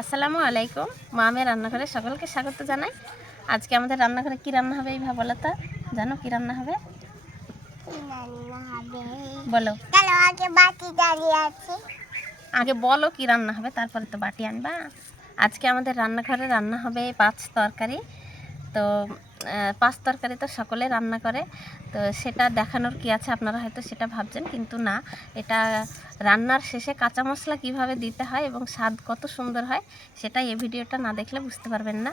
আসসালামু আলাইকুম। মামের রান্নাঘরে সকলকে স্বাগত জানাই। আজকে আমাদের রান্নাঘরে কি রান্না হবে এই বলো তো, জানো কি রান্না হবে? বলো। আগে বলো কি রান্না হবে, তারপরে তো বাটি আনবা। আজকে আমাদের রান্নাঘরে রান্না হবে পাঁচ তরকারি। তো পাঁচ তরকারি তো সকলে রান্না করে, তো সেটা দেখানোর কি আছে আপনারা হয়তো সেটা ভাবছেন, কিন্তু না, এটা রান্নার শেষে কাঁচা মশলা কিভাবে দিতে হয় এবং স্বাদ কত সুন্দর হয় সেটা এই ভিডিওটা না দেখলে বুঝতে পারবেন না।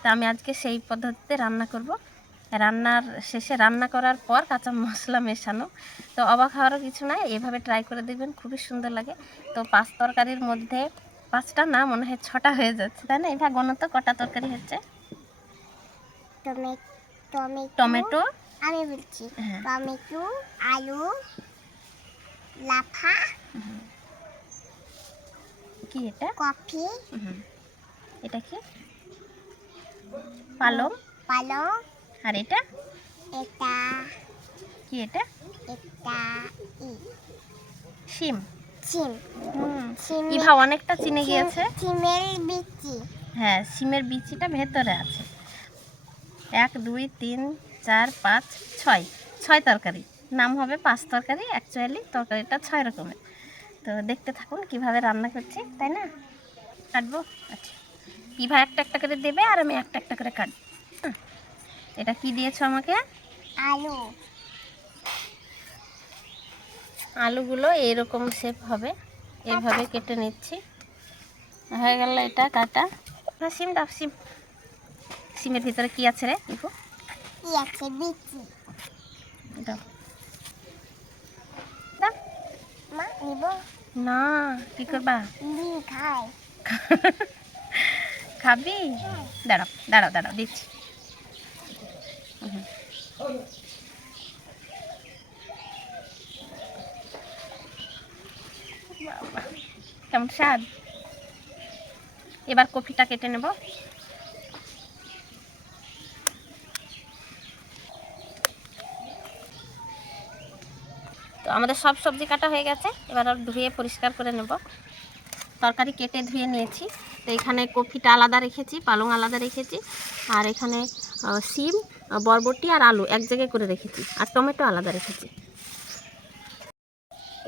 তো আমি আজকে সেই পদ্ধতিতে রান্না করব। রান্নার শেষে রান্না করার পর কাঁচা মশলা মেশানো, তো অবাক হওয়ারও কিছু নয়, এভাবে ট্রাই করে দেখবেন, খুবই সুন্দর লাগে। তো পাঁচ তরকারির মধ্যে পাঁচটা না, মনে হয় ছটা হয়ে যাচ্ছে, তাই না? এটা গণত কটা তরকারি হচ্ছে? টমেটো, আমি বলছি টমেটো, আলু, লাফা, কি এটা? কফি, এটা কি? পালং। পালং। আর এটা এটা কি? এটা এটা শিম। সিম। ইভা অনেকটা চিনে গিয়েছে। সিমের বিচি। হ্যাঁ, সিমের বিচিটা ভেতরে আছে। 1 2 3 4 5 6 6 তরকারি, নাম হবে পাঁচ তরকারি। অ্যাকচুয়ালি তরকারিটা 6 রকমের। তো দেখতে থাকুন কিভাবে রান্না করছি, তাই না? কাটবো। আচ্ছা, ইভা একটা একটা করে দেবে আর আমি একটা একটা করে কাটবো। এটা কি দিয়েছো আমাকে? আলু। আলুগুলো এরকম শেপ হবে, এইভাবে কেটে নিচ্ছি। হয়ে গেল এটা কাটা। হ্যাঁ, সিম দাও, সিম। সিমের ভিতরে কি আছে রে ইভু? কি আছে? বিচি। দাও দাও। মা নিব না, কি করবা? খাই। খাবি? দাঁড়াও দাঁড়াও দাঁড়াও, দিচ্ছি। কেমন স্বাদ? এবার কফিটা কেটে নেব। তো আমাদের সব সবজি কাটা হয়ে গেছে, এবার ধুয়ে পরিষ্কার করে নেব। তরকারি কেটে ধুয়ে নিয়েছি। তো এখানে কফিটা আলাদা রেখেছি, পালং আলাদা রেখেছি, আর এখানে সিম, বরবটি আর আলু এক জায়গায় করে রেখেছি, আর টমেটো আলাদা রেখেছি।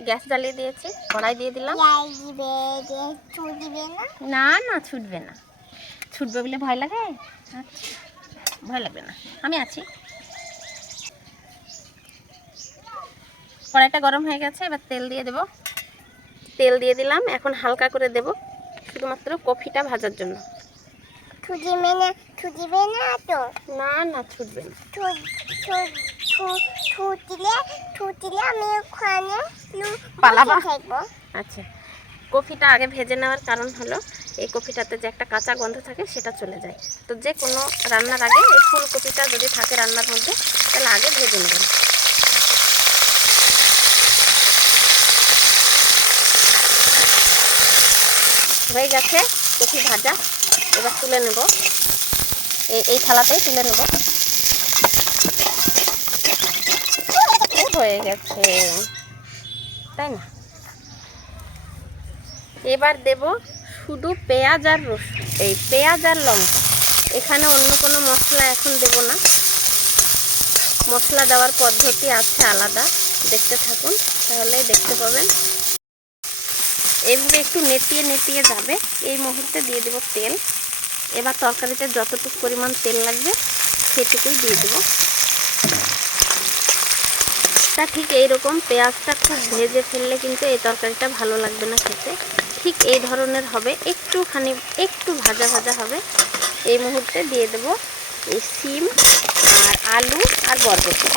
গ্যাস জ্বালিয়ে দিয়েছি, কড়াই দিয়ে দিলাম। না না, ছুটবে না। ছুটবে বলে ভয় লাগে? আচ্ছা, ভয় লাগবে না, আমি আছি। কড়াইটা গরম হয়ে গেছে, এবার তেল দিয়ে দেব। তেল দিয়ে দিলাম, এখন হালকা করে দেব, শুধুমাত্র কফিটা ভাজার জন্য। না না, ছুটবে না। আমি ওখানে পালাবা? আচ্ছা, কফিটা আগে ভেজে নেওয়ার কারণ হলো এই কফিটাতে যে একটা কাঁচা গন্ধ থাকে সেটা চলে যায়। তো যে কোনো রান্নার আগে এই ফুলকপিটা যদি থাকে রান্নার মধ্যে, তাহলে আগে ভেজে নেবেন। হয়ে গেছে কফি ভাজা, এবার তুলে নেব, এই থালাতেই তুলে নেব। হয়ে গেছে, তাই না? এবার দেব শুধু পেঁয়াজ আর রসুন, এই পেঁয়াজ আর লঙ্কা। এখানে অন্য কোনো মশলা এখন দেব না, মশলা দেওয়ার পদ্ধতি আছে আলাদা, দেখতে থাকুন তাহলেই দেখতে পাবেন। এইভাবে একটু নেতিয়ে নেতিয়ে যাবে, এই মুহূর্তে দিয়ে দেব তেল। এবার তরকারিতে যতটুকু পরিমাণ তেল লাগবে সেটুকুই দিয়ে দেব। তা ঠিক এইরকম পেঁয়াজটা খুব ভেজে ফেললে কিন্তু এই তরকারিটা ভালো লাগবে না খেতে। ঠিক এই ধরনের হবে, একটুখানি একটু ভাজা ভাজা হবে। এই মুহূর্তে দিয়ে দেব এই সিম আর আলু আর বরবটি।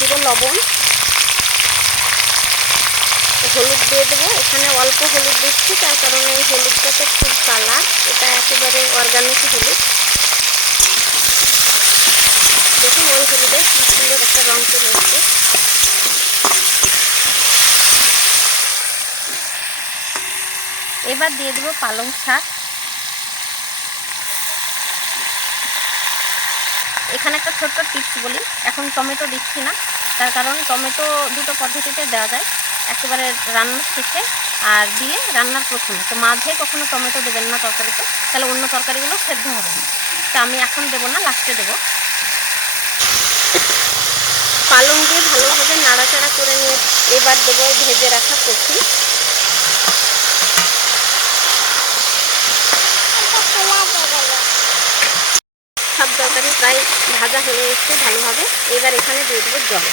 দেব লবণ, হলুদ দিয়ে দেবো। এখানে অল্প হলুদ দিচ্ছি, তার কারণে এই হলুদটা তো খুব কালার, এটা একেবারে অর্গানিক হলুদ। দেখুন ওই হলুদে খুব সুন্দর একটা রং চলে এসছে। এবার দিয়ে দেবো পালং শাক। এখানে একটা ছোট্ট টিপস বলি, এখন টমেটো দিচ্ছি না, তার কারণ টমেটো দুটো পদ্ধতিতে দেওয়া যায়, একেবারে রান্নার শেষে আর দিলে রান্নার প্রথমে। তো মাঝে কখনো টমেটো দেবেন না তরকারিতে, তাহলে অন্য তরকারিগুলো সেদ্ধ হবে না। তো আমি এখন দেবো না, লাস্টে দেবো। পালং দিয়ে ভালোভাবে নাড়াচাড়া করে নিয়ে এবার দেবো ভেজে রাখা কচি। সব তরকারি প্রায় ভাজা হয়ে এসছে ভালোভাবে। এবার এখানে দিয়ে দেবো জল।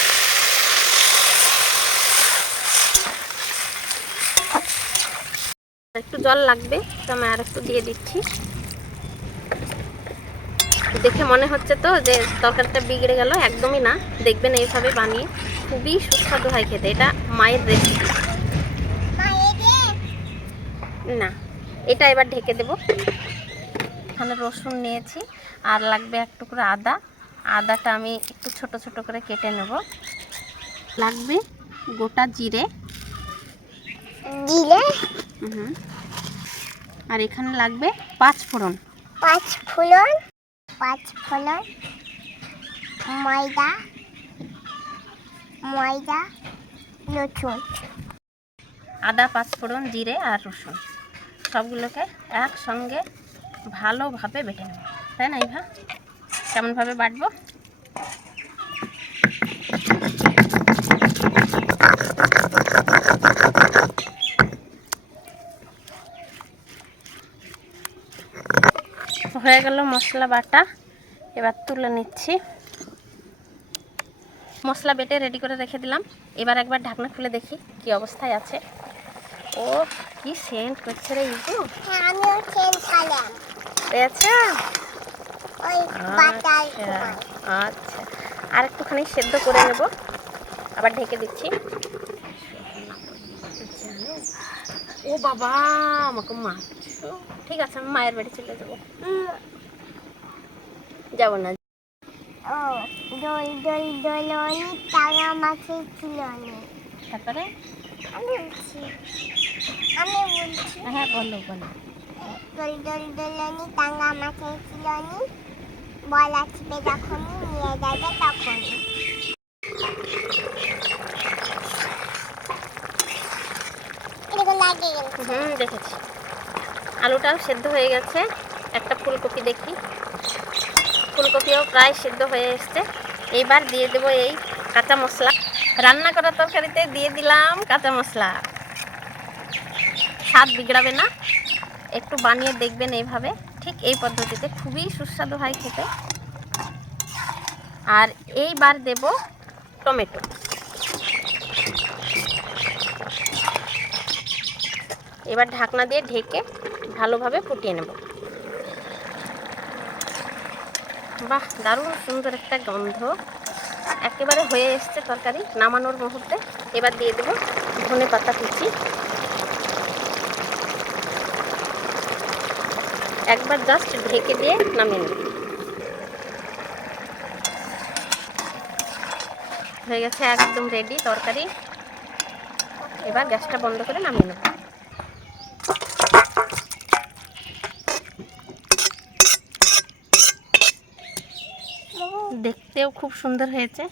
একটু জল লাগবে, তো আমি আর একটু দিয়ে দিচ্ছি। দেখে মনে হচ্ছে তো যে তরকারিটা বিগড়ে গেল, একদমই না। দেখবেন এইভাবে বানিয়ে খুবই সুস্বাদু হয় খেতে। এটা মায়ের রেসিপি। না, এটা এবার ঢেকে দেব। এখানে রসুন নিয়েছি, আর লাগবে এক টুকরো আদা। আদাটা আমি একটু ছোট ছোট করে কেটে নেব। লাগবে গোটা জিরে। আর এখানে লাগবে 5 ফোড়ন। 5 ফোড়ন, ময়দা, রসুন। আদা, 5 ফোড়ন, জিরে আর রসুন সবগুলোকে একসঙ্গে ভালোভাবে বেটে নেব, তাই না ইভা? কেমনভাবে বাটবো? হয়ে গেল মশলা বাটা। এবার তুলে নিচ্ছি। মশলা বেটে রেডি করে রেখে দিলাম। এবার একবার ঢাকনা খুলে দেখি কি অবস্থায় আছে। ও কি সেন্ট করছে রে ইভু। হ্যাঁ, আমিও সেন্ট খালাম। পেয়েছে? ওই বাটার আচ্ছা, আর একটুখানি সেদ্ধ করে নেব, আবার ঢেকে দিচ্ছি। ও বাবা, আমাকে মারছো। ঠিক আছে, আমি মায়ের বাড়ি চলে যাবো। যাবো না। ও দই দলনি টাঙা মাছের চিলনি। তারপরে আমি বলছি হ্যাঁ বলো। দই দলনি টাঙা মাছের চিলনি, বল আসবে যখনই নিয়ে যাবে তখনই। এরকম লাগে দেখেছি। আলুটাও সেদ্ধ হয়ে গেছে। একটা ফুলকপি দেখি, ফুলকপিও প্রায় সেদ্ধ হয়ে এসছে। এইবার দিয়ে দেবো এই কাঁচা মশলা। রান্না করা তরকারিতে দিয়ে দিলাম কাঁচা মশলা। স্বাদ বিগড়াবে না, একটু বানিয়ে দেখবেন এইভাবে, ঠিক এই পদ্ধতিতে খুবই সুস্বাদু হয় খেতে। আর এইবার দেব টমেটো। এবার ঢাকনা দিয়ে ঢেকে ভালোভাবে ফুটিয়ে নেব। বাহ, দারুণ সুন্দর একটা গন্ধ, একেবারে হয়ে এসছে তরকারি নামানোর মুহূর্তে। এবার দিয়ে দেব ধনেপাতা কুচি। একবার জাস্ট ঢেকে দিয়ে নামিয়ে নেব। হয়ে গেছে একদম রেডি তরকারি। এবার গ্যাসটা বন্ধ করে নামিয়ে নেব। দেখতেও খুব সুন্দর হয়েছে,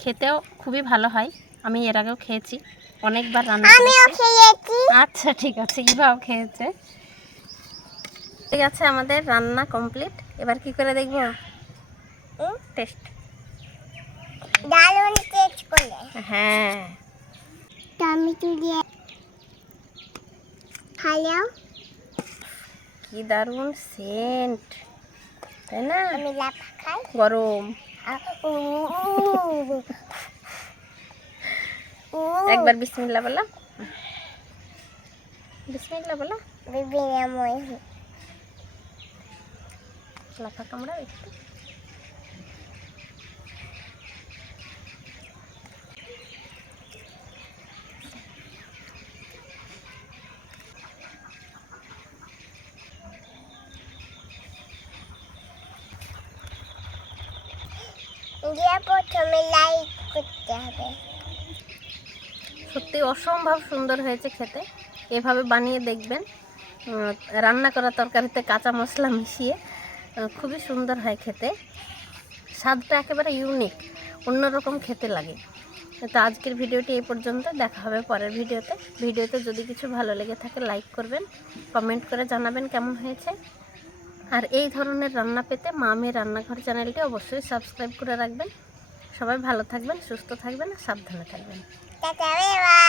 খেতেও খুবই ভালো হয়। আমি এর আগেও খেয়েছি, অনেকবার রান্না করেছি। আচ্ছা ঠিক আছে, ইভাও খেয়েছে। ঠিক আছে, আমাদের রান্না কমপ্লিট। এবার কি করে দেখবো টেস্ট? দারুণ টেস্ট করলে। হ্যাঁ, টমেটো দিয়ে খাইও। কি দারুণ সেন্ট, তাই না? আমি লাফ খাই। গরম। একবার বিসমিল্লাহ বলা। বিসমিল্লাহ বলা। বিবিনাময় লাফা কামড়া একটু। দিয়ে প্রথমে লাইক করতে হবে। সত্যি অসম্ভব সুন্দর হয়েছে খেতে। এভাবে বানিয়ে দেখবেন। রান্না করা তরকারিতে কাঁচা মশলা মিশিয়ে খুবই সুন্দর হয় খেতে। স্বাদটা একেবারে ইউনিক, অন্যরকম খেতে লাগে। তো আজকের ভিডিওটি এই পর্যন্ত, দেখা হবে পরের ভিডিওতে যদি কিছু ভালো লেগে থাকে লাইক করবেন, কমেন্ট করে জানাবেন কেমন হয়েছে। আর এই ধরনের রান্না পেতে মা মেয়ের রান্নাঘর চ্যানেলটি অবশ্যই সাবস্ক্রাইব করে রাখবেন। সবাই ভালো থাকবেন, সুস্থ থাকবেন, সাবধানে থাকবেন। Tata, bye bye.